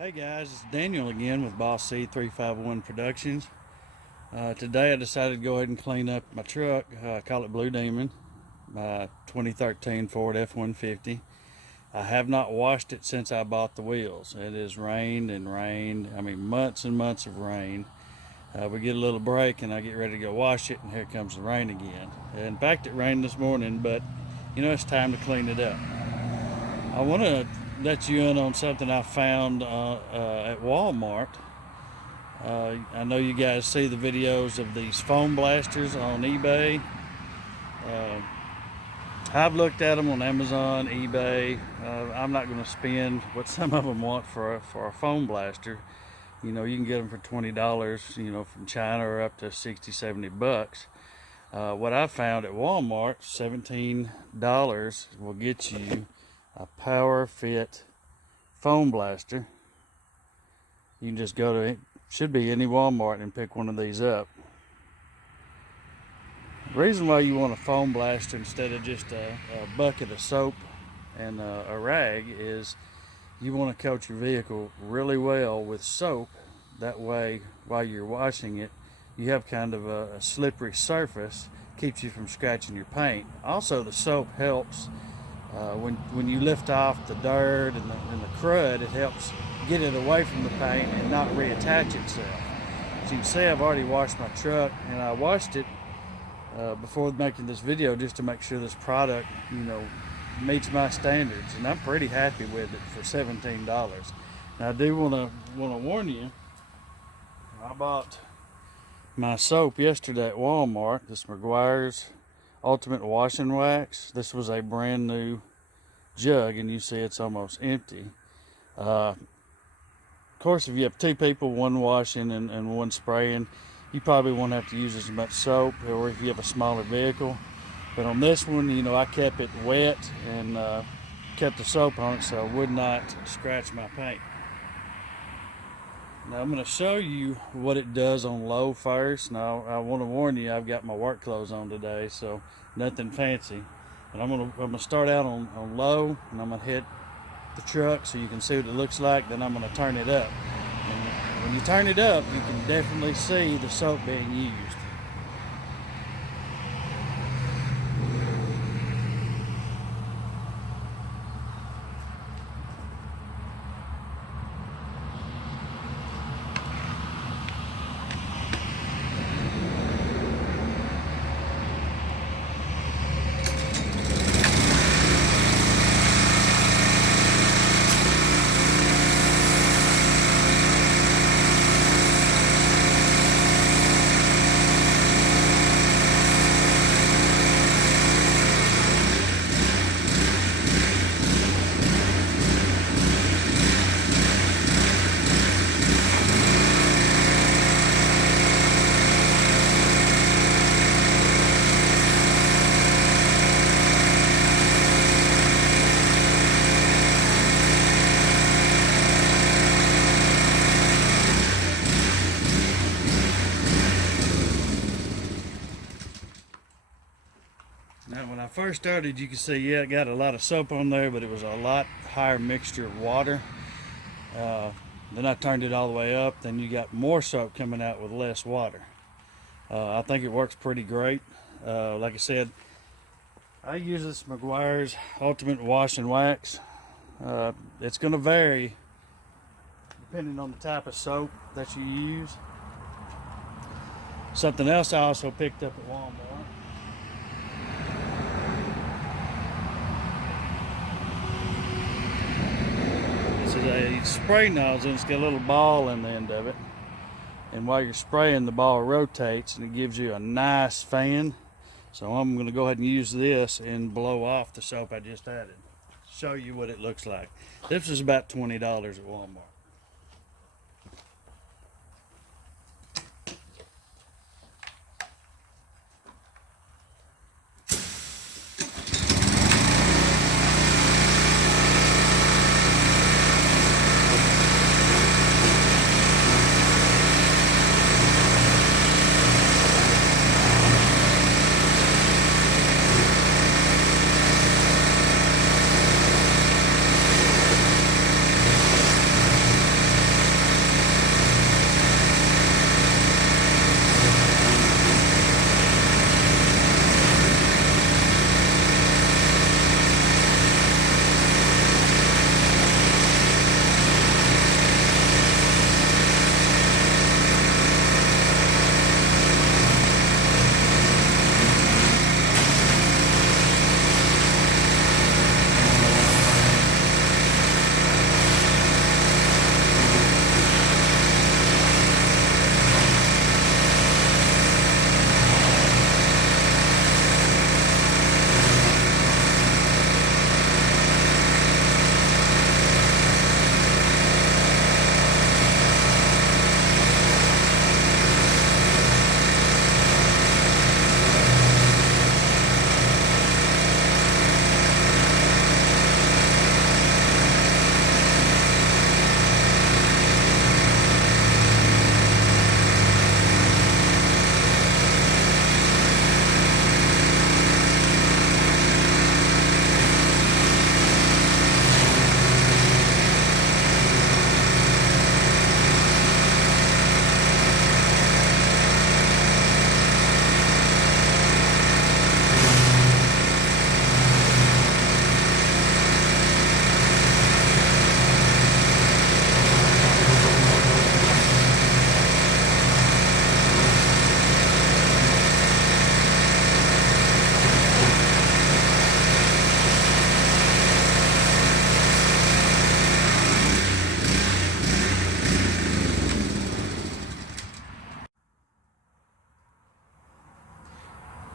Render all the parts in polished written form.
Hey guys, it's Daniel again with Boss C351 Productions. Today I decided to go ahead and clean up my truck. I call it Blue Demon, my 2013 Ford F-150. I have not washed it since I bought the wheels. It has rained and rained, months and months of rain. We get a little break and I get ready to go wash it, and here comes the rain again. In fact, it rained this morning, but it's time to clean it up. I want to let you in on something I found at Wal Mart. I know you guys see the videos of these foam blasters on eBay. I've looked at them on Amazon, eBay. I'm not going to spend what some of them want for a foam blaster. You can get them for $20, from China, or up to 60, 70 bucks. What I found at Walmart, $17 will get you a PowerFit Foam Blaster. You can just go to it, should be any Walmart, and pick one of these up. The reason why you want a foam blaster instead of just a bucket of soap and a rag is you want to coat your vehicle really well with soap. That way, while you're washing it, you have kind of a slippery surface, keeps you from scratching your paint. Also, the soap helps when you lift off the dirt and the crud. It helps get it away from the paint and not reattach itself. As you can see, I've already washed my truck, and I washed it before making this video just to make sure this product meets my standards, and I'm pretty happy with it for $17. Now, I do want to warn you, I bought my soap yesterday at Walmart, this Meguiar's Ultimate Washing Wax. This was a brand new jug, and you see it's almost empty. Of course, if you have two people, one washing and one spraying, you probably won't have to use as much soap, or if you have a smaller vehicle. But on this one, I kept it wet and kept the soap on it so I would not scratch my paint. Now, I'm going to show you what it does on low first. Now, I want to warn you, I've got my work clothes on today, so nothing fancy. But I'm going to start out on low, and I'm going to hit the truck so you can see what it looks like. Then I'm going to turn it up. And when you turn it up, you can definitely see the soap being used. Now, when I first started, you can see, it got a lot of soap on there, but it was a lot higher mixture of water. Then I turned it all the way up, then you got more soap coming out with less water. I think it works pretty great. Like I said, I use this Meguiar's Ultimate Wash and Wax. It's going to vary depending on the type of soap that you use. Something else I also picked up at Walmart. This is a spray nozzle. It's got a little ball in the end of it, and while you're spraying, the ball rotates and it gives you a nice fan. So I'm going to go ahead and use this and blow off the soap I just added. Show you what it looks like. This is about $20 at Walmart.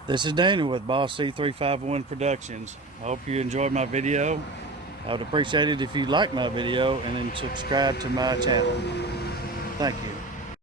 This is Daniel with Boss C351 Productions. I hope you enjoyed my video. I would appreciate it if you like my video and then subscribe to my channel. Thank you.